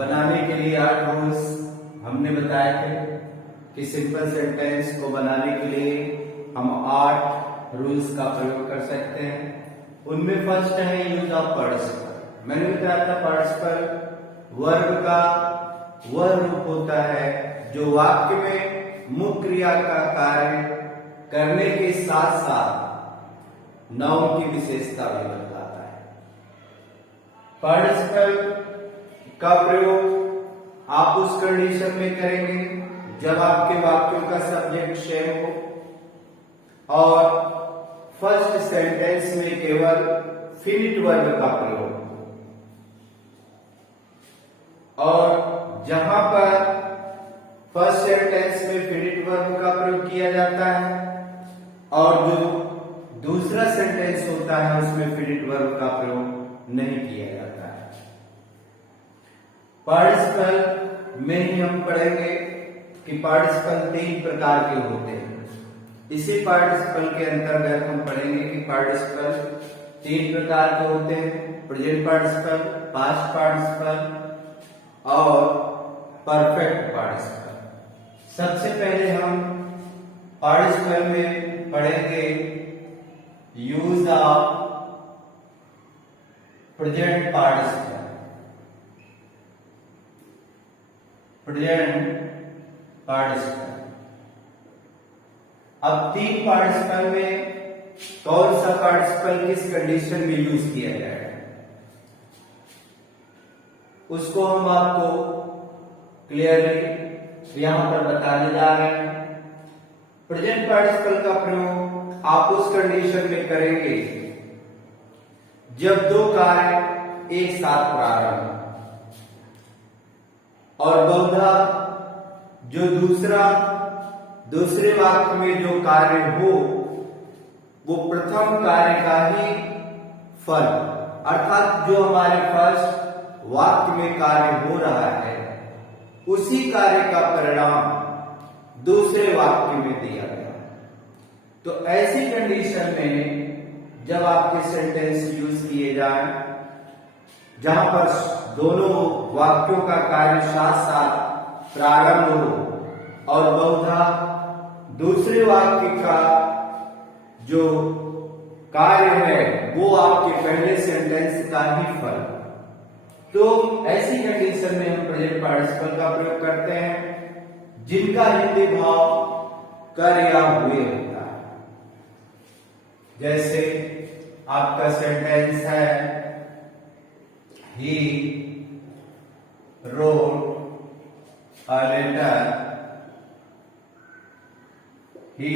बनाने के लिए 8 रूल्स हमने बताए थे कि सिंपल सेंटेंस को बनाने के लिए हम 8 रूल्स का प्रयोग कर सकते हैं। उनमें फर्स्ट है यूज ऑफ पार्टिसिपल। मैंने बताया था पार्टिसिपल वर्ब का वह रूप होता है जो वाक्य में मुख्य क्रिया का कार्य करने के साथ साथ नाउन की विशेषता भी बतलाता है। पार्टिसिपल का प्रयोग आप उस कंडीशन में करेंगे जब आपके वाक्यों का सब्जेक्ट सेम हो और फर्स्ट सेंटेंस में केवल फिनिट वर्ब का प्रयोग हो, और जहां पर फर्स्ट सेंटेंस में फिनिट वर्ब का प्रयोग किया जाता है और जो दूसरा सेंटेंस होता है उसमें फिनिट वर्ब का प्रयोग नहीं किया जाता है। पार्टिसिपल में ही हम पढ़ेंगे कि पार्टिसिपल 3 प्रकार के होते हैं। इसी पार्टिसिपल के अंतर्गत हम पढ़ेंगे कि पार्टिसिपल 3 प्रकार के होते हैं: प्रेजेंट पार्टिसिपल, पास्ट पार्टिसिपल और परफेक्ट पार्टिसिपल। सबसे पहले हम पार्टिसिपल में पढ़ेंगे use of present participle. Present participle. अब 3 पार्टिसिपल में कौन सा पार्टिसिपल किस कंडीशन में यूज किया जाएगा उसको हम आपको क्लियरली यहां पर बताने जा रहे हैं। प्रेजेंट पार्टिसिपल का प्रयोग आप उस कंडीशन में करेंगे जब 2 कार्य एक साथ प्रारंभ और बहुधा जो दूसरे वाक्य में जो कार्य हो वो प्रथम कार्य का ही फल, अर्थात जो हमारे फर्स्ट वाक्य में कार्य हो रहा है उसी कार्य का परिणाम दूसरे वाक्य में दिया गया। तो ऐसी कंडीशन में जब आपके सेंटेंस यूज किए जाएं जहां पर दोनों वाक्यों का कार्य साथ साथ प्रारंभ हो और बहुधा दूसरे वाक्य का जो कार्य है वो आपके पहले सेंटेंस का ही फल, तो ऐसी कंडीशन में हम प्रेजेंट पार्टिसिपल का प्रयोग करते हैं जिनका हिंदी भाव कर या हुए होता है। जैसे आपका सेंटेंस है ही wrote a letter, he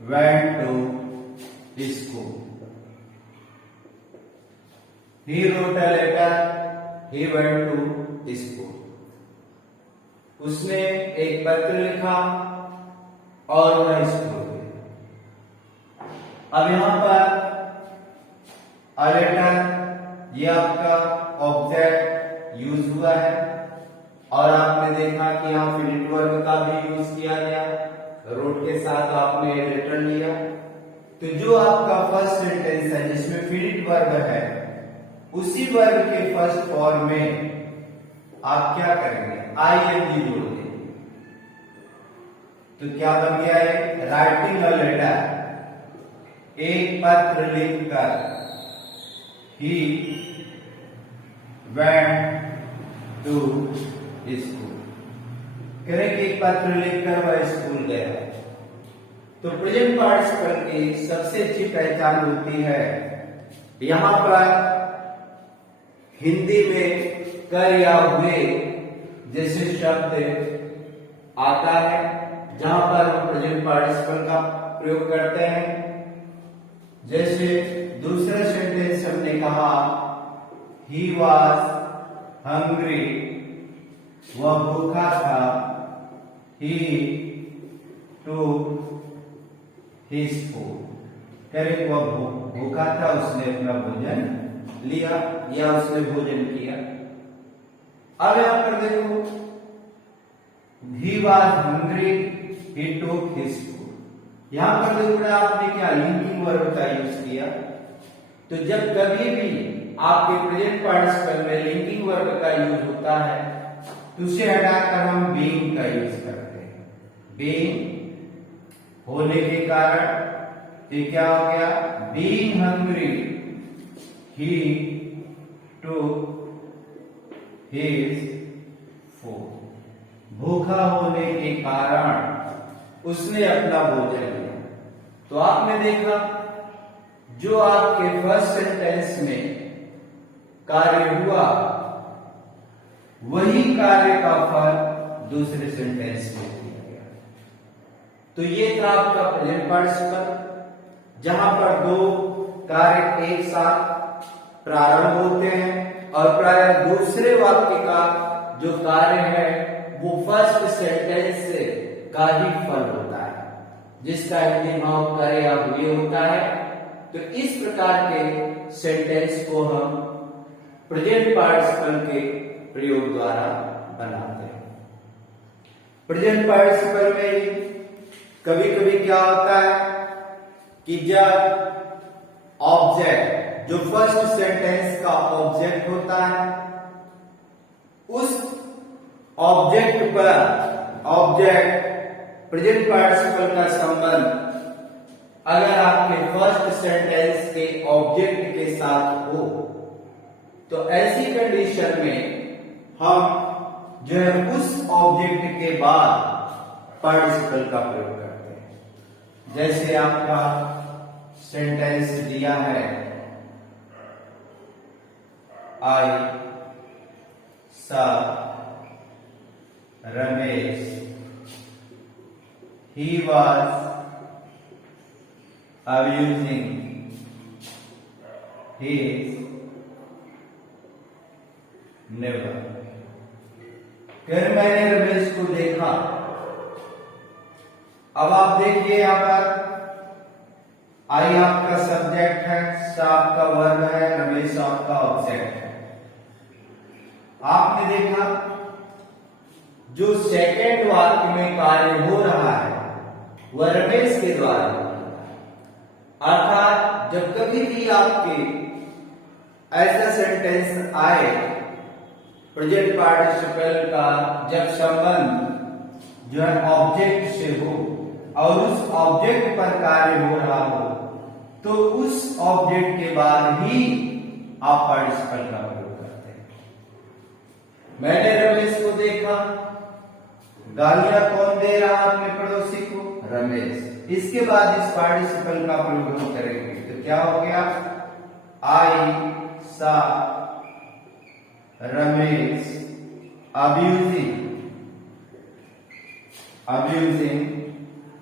went to school. He wrote a letter, he went to school. उसने एक पत्र लिखा और वह स्कूल गया। अब यहां पर a letter ये आपका ऑब्जेक्ट यूज हुआ है और आपने देखा कि यहां फिनिट वर्ब का भी यूज किया गया, रोट के साथ आपने लेटर लिया। तो जो आपका फर्स्ट सेंटेंस है जिसमें फिनिट वर्ब है उसी वर्ब के फर्स्ट फॉर्म में आप क्या करेंगे, आईएनजी जोड़ देंगे। तो क्या बन गया है, राइटिंग अ लेटर, एक पत्र लिखकर, ही went to school, करें कि एक पत्र लिखकर वह स्कूल गया। तो प्रेजेंट पार्टिसिपल की सबसे अच्छी पहचान होती है यहां पर हिंदी में कर या हुए जैसे शब्द आता है जहां पर हम प्रेजेंट पार्टिसिपल का प्रयोग करते हैं। जैसे दूसरा सेंटेंस हमने कहा ही वॉज हंग्री, वह भूखा था, ही टूक हिज फूड, करें वह भूखा था उसने अपना भोजन लिया या उसने भोजन किया। अब यहां पर देखो ही वॉज हंग्री, ही टूक हिज फूड, यहां पर देखो आपने क्या लिंकिंग वर्ब का यूज किया। तो जब कभी भी आपके प्रेजेंट पार्टिसिपल में लिंकिंग वर्ब का यूज होता है, तो उसे हटाकर हम बीइंग का यूज करते हैं। बीइंग होने के कारण ये क्या हो गया, बीइंग हंग्री ही took his food। भूखा होने के कारण उसने अपना भोजन लिया। तो आपने देखा जो आपके फर्स्ट सेंटेंस में कार्य हुआ वही कार्य का फल दूसरे सेंटेंस में दिया गया। तो ये था आपका प्रेजेंट पार्टिसिपल, जहां पर दो कार्य एक साथ प्रारंभ होते हैं और प्रायः दूसरे वाक्य का जो कार्य है वो फर्स्ट सेंटेंस से का ही फल होता है, जिसका हिंदी भाव करे या हुए होता है। तो इस प्रकार के सेंटेंस को हम प्रेजेंट पार्टिसिपल के प्रयोग द्वारा बनाते हैं। प्रेजेंट पार्टिसिपल में कभी कभी क्या होता है कि जब ऑब्जेक्ट जो फर्स्ट सेंटेंस का ऑब्जेक्ट होता है उस ऑब्जेक्ट पर ऑब्जेक्ट प्रेजेंट पार्टिसिपल का संबंध अगर आपके फर्स्ट सेंटेंस के ऑब्जेक्ट के साथ हो तो ऐसी कंडीशन में हम जो है उस ऑब्जेक्ट के बाद पार्टिसिपल का प्रयोग करते हैं। जैसे आपका सेंटेंस दिया है, आई सा Ramesh he was abusing his neighbor। फिर मैंने रमेश को देखा। अब आप देखिए यहां पर आई आपका सब्जेक्ट है, सा आपका वर्ब है, रमेश आपका ऑब्जेक्ट है। आपने देखा जो सेकेंड वाक्य में कार्य हो रहा है वह रमेश के द्वारा, अर्थात जब कभी भी आपके ऐसा सेंटेंस आए प्रेजेंट पार्टिसिपल का जब संबंध जो है ऑब्जेक्ट से हो और उस ऑब्जेक्ट पर कार्य हो रहा हो तो उस ऑब्जेक्ट के बाद ही आप पार्टिसिपल का प्रयोग करते हैं। मैंने रमेश को देखा, गालियां कौन दे रहा अपने पड़ोसी को, रमेश। इसके बाद इस पार्टिसिपल का प्रयोग हम करेंगे तो क्या हो गया, आई सा रमेश abusing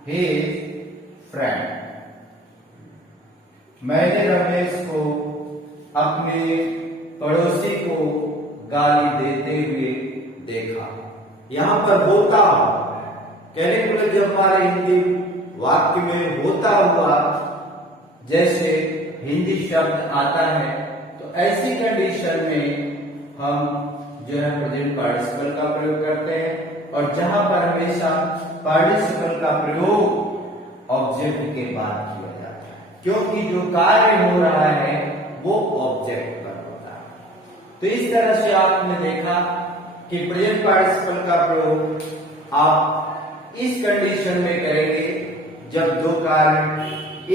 his friend। मैंने रमेश को अपने पड़ोसी को गाली देते हुए देखा। यहां पर होता कहने के मतलब जब हमारे हिंदी वाक्य में होता हुआ जैसे हिंदी शब्द आता है तो ऐसी कंडीशन में हम जो है प्रेजेंट पार्टिसिपल का प्रयोग करते हैं और जहां पर हमेशा पार्टिसिपल का प्रयोग ऑब्जेक्ट के बाद किया जाता है, क्योंकि जो कार्य हो रहा है वो ऑब्जेक्ट पर होता है। तो इस तरह से आपने देखा कि प्रेजेंट पार्टिसिपल का प्रयोग आप इस कंडीशन में करेंगे जब दो कार्य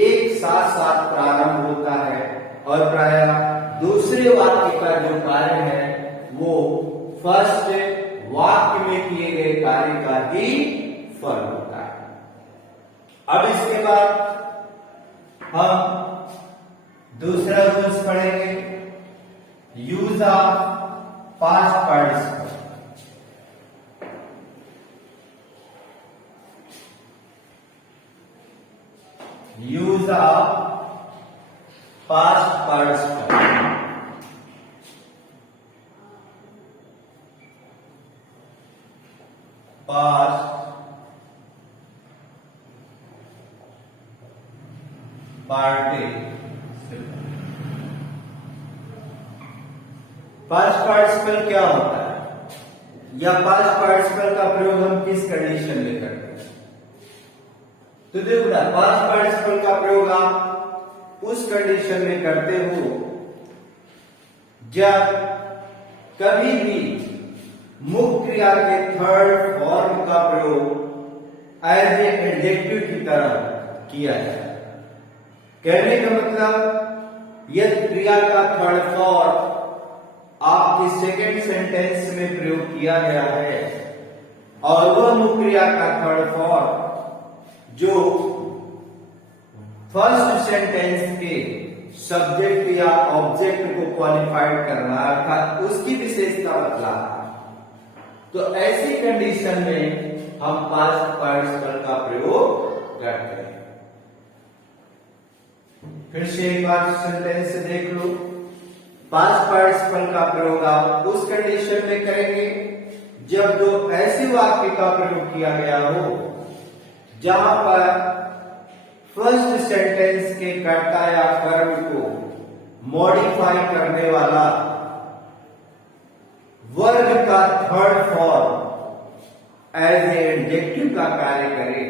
एक साथ साथ प्रारंभ होता है और प्रायः दूसरे वाक्य का जो कार्य है वो फर्स्ट वाक्य में किए गए कार्य का ही फल होता है। अब इसके बाद हम दूसरा रूल्स पढ़ेंगे, use of past participle. Use of past participle. Past participle क्या होता है या पास्ट पार्टिसिपल का प्रयोग हम किस कंडीशन में करते हैं? तो देखो ना, पास्ट पार्टिसिपल का प्रयोग आप उस कंडीशन में करते हो जब कभी भी मुख्य क्रिया के थर्ड फॉर्म का प्रयोग एज ए एडजेक्टिव की तरह किया जाए। कहने का मतलब यदि क्रिया का थर्ड फॉर्म आपके सेकेंड सेंटेंस में प्रयोग किया गया है और वह मुख्य क्रिया का थर्ड फॉर्म जो फर्स्ट सेंटेंस के सब्जेक्ट या ऑब्जेक्ट को क्वालिफाइड कर रहा है अर्थात उसकी विशेषता बतला रहा है, तो ऐसी कंडीशन में हम पास्ट पार्टिसिपल का प्रयोग करते हैं। फिर से एक बार सेंटेंस से देख लो। पास्ट पार्टिसिपल का प्रयोग आप उस कंडीशन में करेंगे जब दो ऐसे वाक्य का प्रयोग किया गया हो जहां पर फर्स्ट सेंटेंस के कर्ता या कर्म को मॉडिफाई करने वाला वर्ग का third form as a adjective का कार्य करे,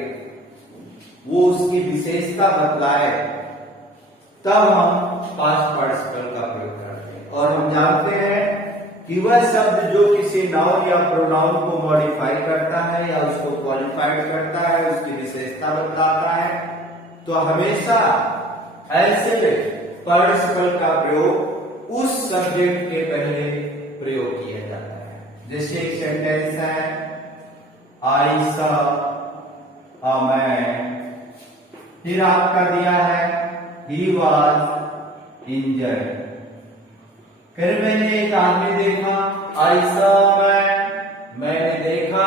वो उसकी विशेषता बतलाए, तब हम पास्ट पार्टिसिपल का प्रयोग करते हैं। और हम जानते हैं कि वह शब्द जो किसी नाउन या प्रोनाउन को मॉडिफाई करता है या उसको क्वालिफाइड करता है, उसकी विशेषता बतलाता है, तो हमेशा ऐसे पार्टिसिपल का प्रयोग उस सब्जेक्ट के पहले प्रयोग किया जाता है। जैसे एक सेंटेंस है, आई सा अ मैन, फिर आपका दिया है ही वॉज इंजर्ड। फिर मैंने एक आदमी देखा, आई सा मैन, मैंने देखा,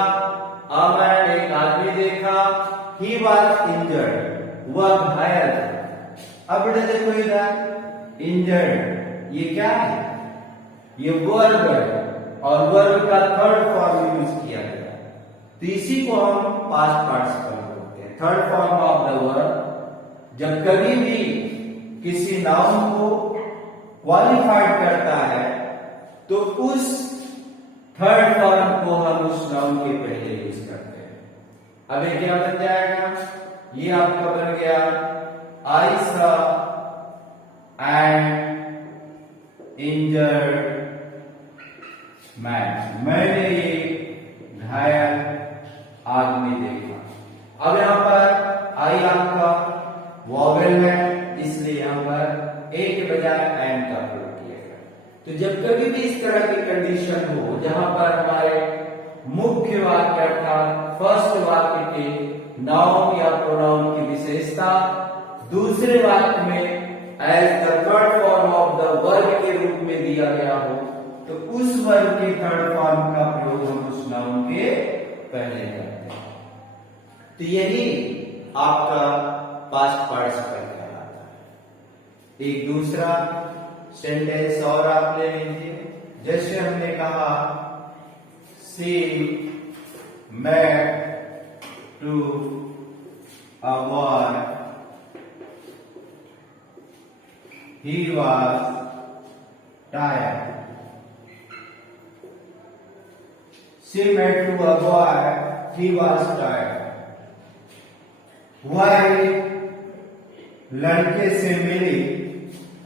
अ मैन एक आदमी देखा, ही वॉज इंजर्ड वह घायल। अब देखो इधर इंजर्ड, ये क्या है? ये वर्ब है और वर्ब का थर्ड फॉर्म यूज किया गया, तो इसी को हम पास्ट पार्टिसिपल बोलते हैं, third form of the verb. जब कभी भी किसी नाउन को क्वालिफाइड करता है तो उस थर्ड फॉर्म को हम उस नाउन के पहले यूज करते हैं। अब ये क्या बन जाएगा? ये आपका बन गया आई सा एंड इंजर्ड मैन, मैंने ये घायल आदमी देखा। अब यहां पर आई आपका वॉवेल है, इसलिए यहां पर ए के बजाय एंड का प्रयोग किया गया। तो जब कभी भी इस तरह की कंडीशन हो जहां पर हमारे मुख्य वाक्य अर्थात फर्स्ट वाक्य के नाउन या प्रोनाउन की विशेषता दूसरे वाक्य में as the third form of the verb के रूप में दिया गया हो, तो उस वर्ब के थर्ड फॉर्म का प्रयोग हम उस नाउन के पहले करते हैं। तो यही आपका पास्ट पार्टिसिपल कहलाता है। एक दूसरा सेंटेंस और आप ले लीजिए। जैसे हमने कहा she met to a boy, he was tired. She met to a boy, he was tired. वह लड़के से मिली,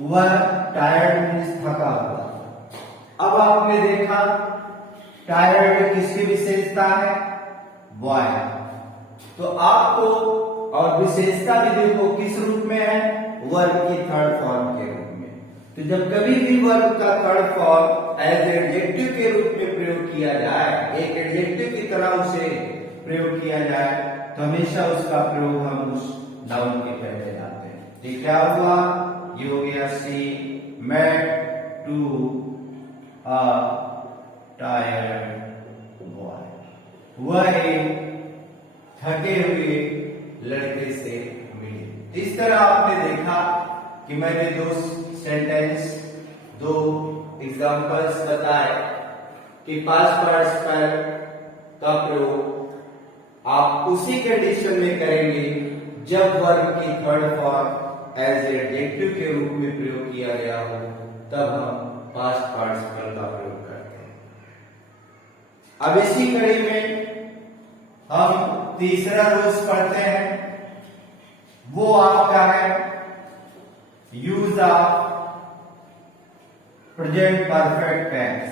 वह टायर्ड मीन्स थका हुआ। अब आपने देखा टायर्ड किसकी विशेषता है? बॉय। तो आपको और विशेषता भी देखो किस रूप में है? वर्ब की थर्ड फॉर्म के रूप में। तो जब कभी भी वर्ब का थर्ड फॉर्म एज एडजेक्टिव के रूप में प्रयोग किया जाए, एक एडजेक्टिव की तरह उसे प्रयोग किया जाए, तो हमेशा उसका प्रयोग हम उस नाउन के पहले लाते हैं। तो क्या हुआ? ये हो गया she met to a tired boy. वह थके हुए लड़के से मिली। इस तरह आपने देखा कि मैंने दो सेंटेंस, दो एग्जांपल्स बताए कि पास्ट पार्टिसिपल का प्रयोग आप उसी कंडीशन में करेंगे जब वर्ब की थर्ड फॉर्म एज एडजेक्टिव के रूप में प्रयोग किया गया हो, तब हम पास्ट पार्टिसिपल का प्रयोग करते हैं। अब इसी कड़ी में हम तीसरा रूल्स पढ़ते हैं, वो आपका है use of present perfect tense,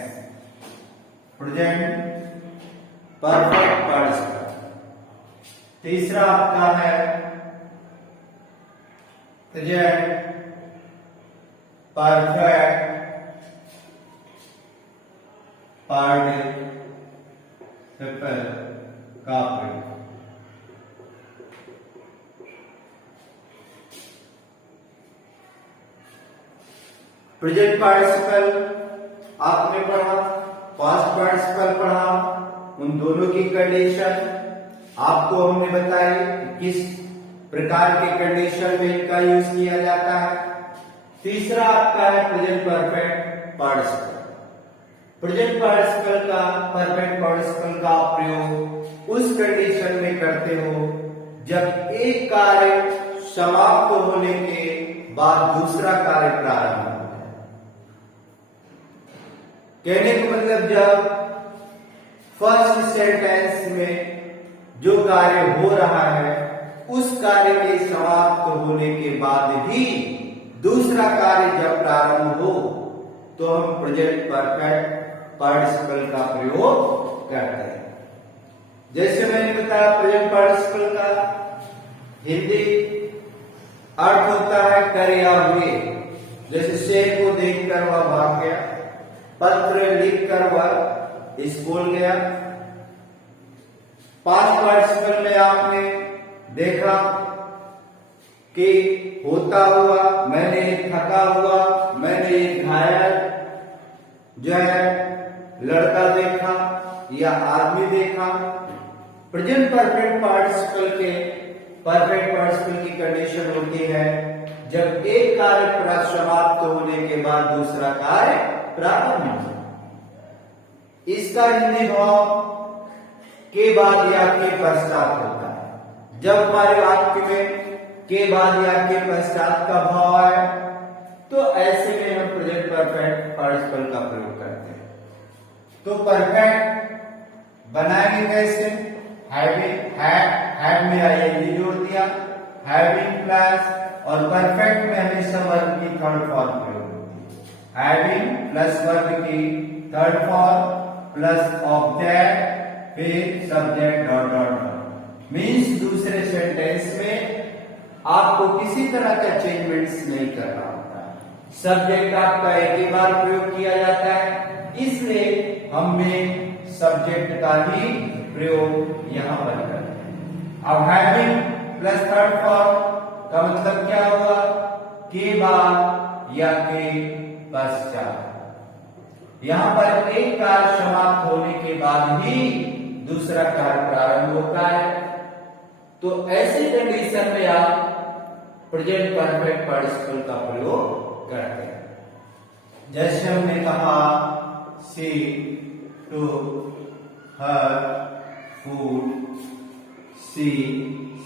present perfect participle. तीसरा आपका है प्रेजेंट परफेक्ट पार्टिसिपल का प्रयोग। प्रेजेंट पार्टिसिपल आपने पढ़ा, पास्ट पार्टिसिपल पढ़ा, उन दोनों की कंडीशन आपको हमने बताई किस प्रकार के कंडीशन में इनका यूज किया जाता है। तीसरा आपका है present perfect participle. Present participle का परफेक्ट पार्टिसिपल का प्रयोग उस कंडीशन में करते हो जब एक कार्य समाप्त होने के बाद दूसरा कार्य प्रारंभ होता है। कहने का मतलब जब फर्स्ट सेंटेंस में जो कार्य हो रहा है उस कार्य के समाप्त होने के बाद भी दूसरा कार्य जब प्रारंभ हो तो हम प्रेजेंट परफेक्ट पार्टिसिपल का प्रयोग करते हैं। जैसे मैंने बताया प्रेजेंट पार्टिसिपल का हिंदी अर्थ होता है कर या हुए। जैसे शेर को देखकर वह भाग गया, पत्र लिखकर वह स्कूल गया। पास्ट पार्टिसिपल में आपने देखा कि होता हुआ, मैंने थका हुआ, मैंने एक घायल जो है लड़का देखा या आदमी देखा। प्रेजेंट परफेक्ट पार्टिसिपल के परफेक्ट पार्टिसिपल की कंडीशन होती है जब एक कार्य समाप्त होने के बाद दूसरा कार्य प्रारंभ हो। इसका हिंदी भाव के बाद या के पश्चात होता है। जब हमारे वाक्य में के बाद या के पश्चात का भाव आए तो ऐसे में हम प्रेजेंट परफेक्ट पार्टिसिपल का प्रयोग करते हैं। तो परफेक्ट बनाएंगे कैसे? हैविंग, हैव में आईएनजी जोड़ दिया, हैविंग प्लस, और परफेक्ट में हमेशा वर्ब की थर्ड फॉर्म प्रयोग होती है। हैविंग प्लस वर्ब की थर्ड फॉर्म प्लस ऑब्जेक्ट फिर subject dot dot dot. Means दूसरे सेंटेंस में आपको किसी तरह का चेंजमेंट्स नहीं करना होता। सब्जेक्ट आपका एक ही बार प्रयोग किया जाता है, इसलिए हमने सब्जेक्ट का ही प्रयोग यहां पर करते हैं। अब हैविंग प्लस थर्ड फॉर्म का मतलब क्या हुआ? के बाद या के पश्चात। यहां पर एक कार्य समाप्त होने के बाद ही दूसरा कार्य प्रारंभ होता है। तो ऐसी कंडीशन में आप प्रेजेंट परफेक्ट पार्टिसिपल का प्रयोग करते हैं। जैसे हमने कहा सी टुक हर फूड, सी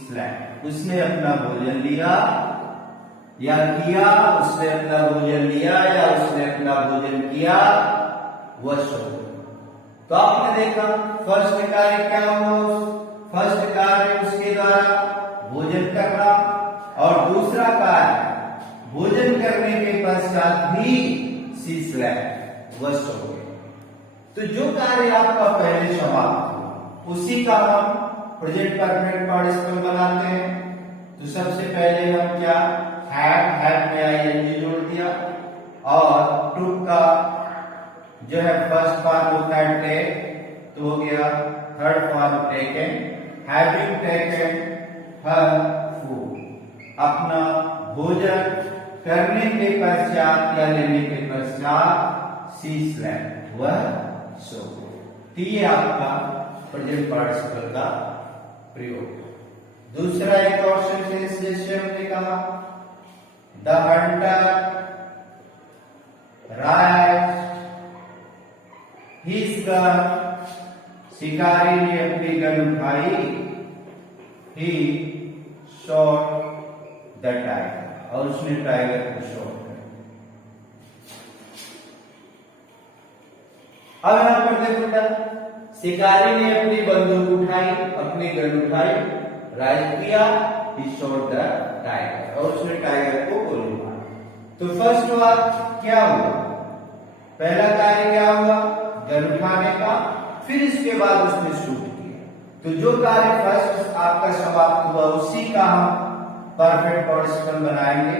स्लैप। उसने अपना भोजन लिया या किया, उसने अपना भोजन लिया या उसने अपना भोजन किया, वह सो गया। तो आपने देखा फर्स्ट कार्य क्या हुआ? फर्स्ट कार्य उसके द्वारा भोजन करना, और दूसरा कार्य भोजन करने के पश्चात भी सी स्लैप, वह सो गया। तो जो कार्य आपका पहले समाप्त हुआ उसी का हम प्रेजेंट परफेक्ट पार्टिसिपल बनाते हैं। तो सबसे पहले हम क्या, हैव में आईएनजी जोड़ दिया, और टुक का जो है फर्स्ट फॉर्म होता है टेक, तो हो गया third form taken. Having taken हर फूड, अपना भोजन करने के पश्चात या लेने के पश्चात सी स्लैप, वह सो गया। ये आपका प्रेजेंट पार्टिसिपल का प्रयोग। दूसरा एक और सेंटेंस जैसे हमने कहा the Hunter rise his gun, शिकारी ने अपनी गन उठाई, ही शॉट द टाइगर, और उसने टाइगर को शॉट कर। अब यहां पर देखो शिकारी ने अपनी बंदूक उठाई, अपनी गन उठाई, राइज किया, ही शॉट द टाइगर, और उसने टाइगर को गोली मारी। तो फर्स्ट बात क्या हुआ? पहला कार्य क्या हुआ, गन उठाने का, फिर इसके बाद उसने शूट किया। तो जो कार्य फर्स्ट आपका समाप्त हुआ उसी का हम परफेक्ट पार्टिसिपल बनाएंगे।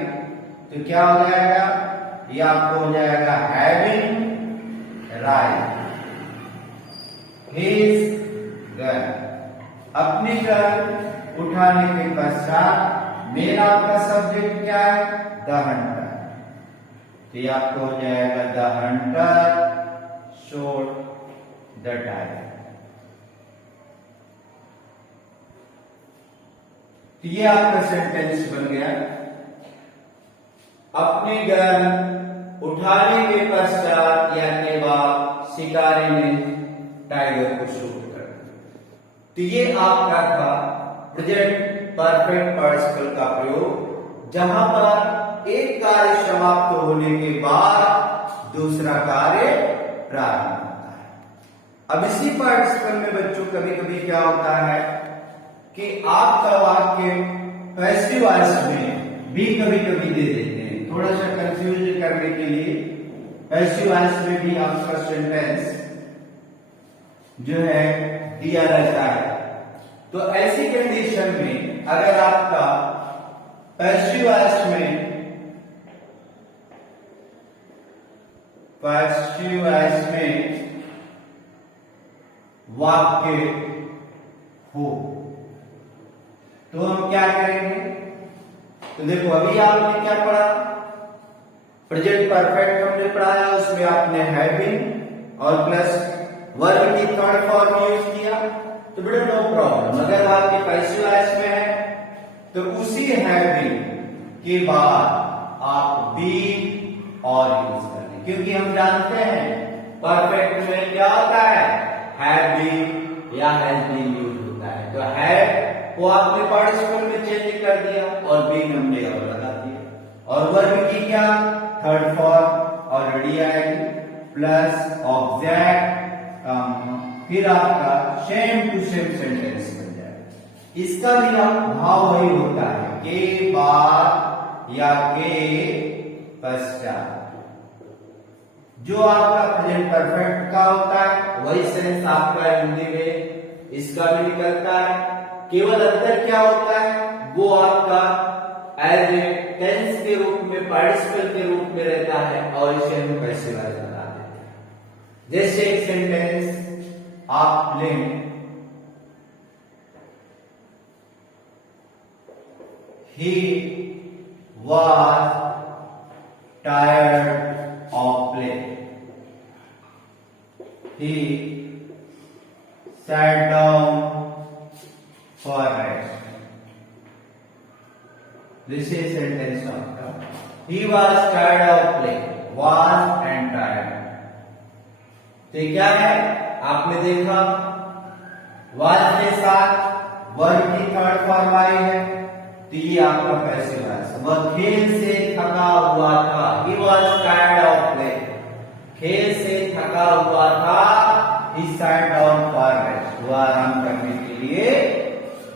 तो क्या हो जाएगा, ये आपको हो जाएगा हैविंग राइट हिज गन, अपनी गन उठाने के पश्चात मेन आपका सब्जेक्ट क्या है, द हंटर। तो ये आपको हो जाएगा the Hunter shot the tiger. तो ये आपका सेंटेंस बन गया, अपनी गन उठाने के पश्चात या के बाद शिकारी ने टाइगर को शूट कर दिया। तो ये आपका था प्रेजेंट परफेक्ट पार्टिसिपल का प्रयोग, जहां पर एक कार्य समाप्त होने के बाद दूसरा कार्य प्रारंभ होता है। अब इसी पार्टिसिपल में बच्चों कभी कभी क्या होता है कि आपका वाक्य पैसिव वॉइस में भी कभी कभी दे देते हैं, थोड़ा सा कंफ्यूज करने के लिए पैसिव वॉइस में भी आपका सेंटेंस जो है दिया रहता है। तो ऐसी कंडीशन में अगर आपका पैसिव वॉइस में वाक्य हो तो हम क्या करेंगे, तो देखो अभी आपने क्या पढ़ा, प्रेजेंट परफेक्ट हमने पढ़ाया, उसमें आपने हैविंग और प्लस वर्ब की थर्ड फॉर्म यूज किया। तो बेटा नो प्रॉब्लम, अगर आपके पैसिव वॉइस में है तो उसी हैविंग के बाद आप बी और यूज कर लें, क्योंकि हम जानते हैं परफेक्ट में क्या होता है, हैव बीन या हैज बीन यूज होता है। तो हैव वो आपने पार्टिसिपल में चेंज कर दिया और बीन हमने और लगा दिया, और वर्ब की क्या थर्ड फॉर्म ऑलरेडी आएगी प्लस ऑब्जेक्ट, फिर आपका सेम टू सेम सेंटेंस बन जाएगा। इसका भी भाव वही होता है, के बाद या के पश्चात। जो आपका प्रेजेंट परफेक्ट का होता है वही सेंस आपका हिंदी में इसका भी निकलता है। केवल अंतर क्या होता है, वो आपका एज ए टेंस के रूप में, पार्टिसिपल के रूप में रहता है, और इसे हम पैसिव वॉइस बना देते हैं। जैसे एक सेंटेंस आप लें, he was tired of play, he sat down for rest. This is sentence after. He was tired of play, was and tired. तो क्या है, आपने देखा was के साथ वर्ब की थर्ड फॉर्म आई है, तो ये आपका पैसिव वॉइस। वह खेल से थका हुआ था, he was tired of play, खेल से थका हुआ था, he sat down for rest, वह आराम करने के लिए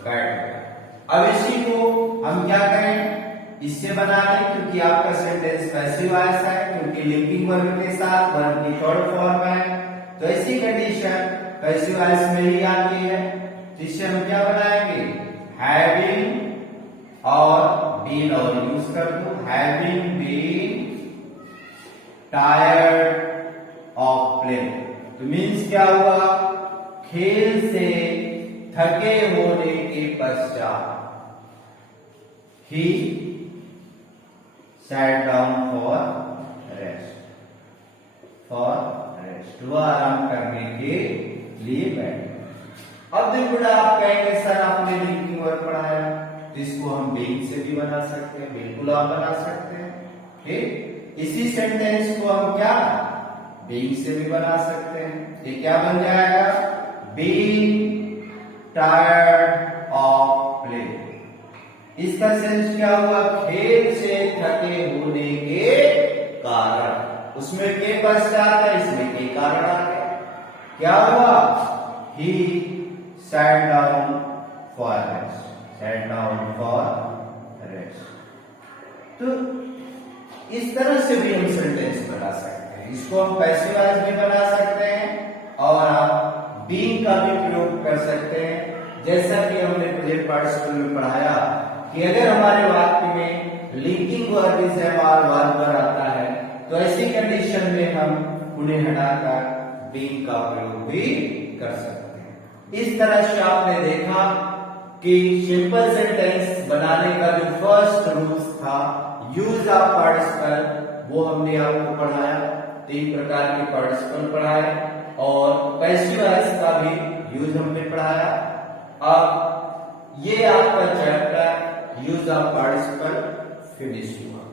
बैठ गया। अब इसी को हम क्या करें, इससे बना लें, क्योंकि आपका सेंटेंस पैसिव वॉइस है, क्योंकि लिंकिंग वर्ब के साथ वर्ब की थर्ड फॉर्म है, तो ऐसी कंडीशन पैसिव वॉइस में ही आती है। जिससे हम क्या बनाएंगे, हैविंग और बीन और यूज कर दो, having been tired of play. तो मीन्स क्या हुआ, खेल से थके होने के पश्चात ही sat down for rest, वह आराम करने के लिए बैठे। अब देखो आप कहेंगे सर आपने लिंकिंग वर्ब पढ़ाया, तो इसको हम बीइंग से भी बना सकते हैं, बिल्कुल आप बना सकते हैं। ठीक, इसी सेंटेंस को हम क्या बीइंग से भी बना सकते हैं। ये क्या बन जाएगा, बीइंग टायर्ड ऑफ प्ले। इसका सेंस क्या हुआ, खेल से थके होने के कारण। उसमें के पश्चात है, इसमें के कारण आ गया। क्या हुआ, ही sat down for rest, sat down for rest। तो इस तरह से भी हम सेंटेंस बना सकते हैं। हैं। इसको हम पैसिव वॉइस भी बना सकते हैं और आप बीइंग का भी प्रयोग कर सकते हैं। जैसा कि हमने प्रेजेंट पार्टिसिपल में पढ़ाया कि अगर हमारे वाक्य में लिंकिंग वर्ब इज एम और वर्ब आता है तो ऐसी कंडीशन में हम उन्हें हटाकर बीइंग का प्रयोग भी कर सकते हैं। इस तरह से आपने देखा कि सिंपल सेंटेंस बनाने का जो फर्स्ट रूल्स था यूज ऑफ पार्टिसिपल वो हमने आपको पढ़ाया। 3 प्रकार के पार्टिसिपल पढ़ाए और पैसिव वॉइस का भी यूज हमने पढ़ाया। अब ये आपका chapter use of participle finish हुआ।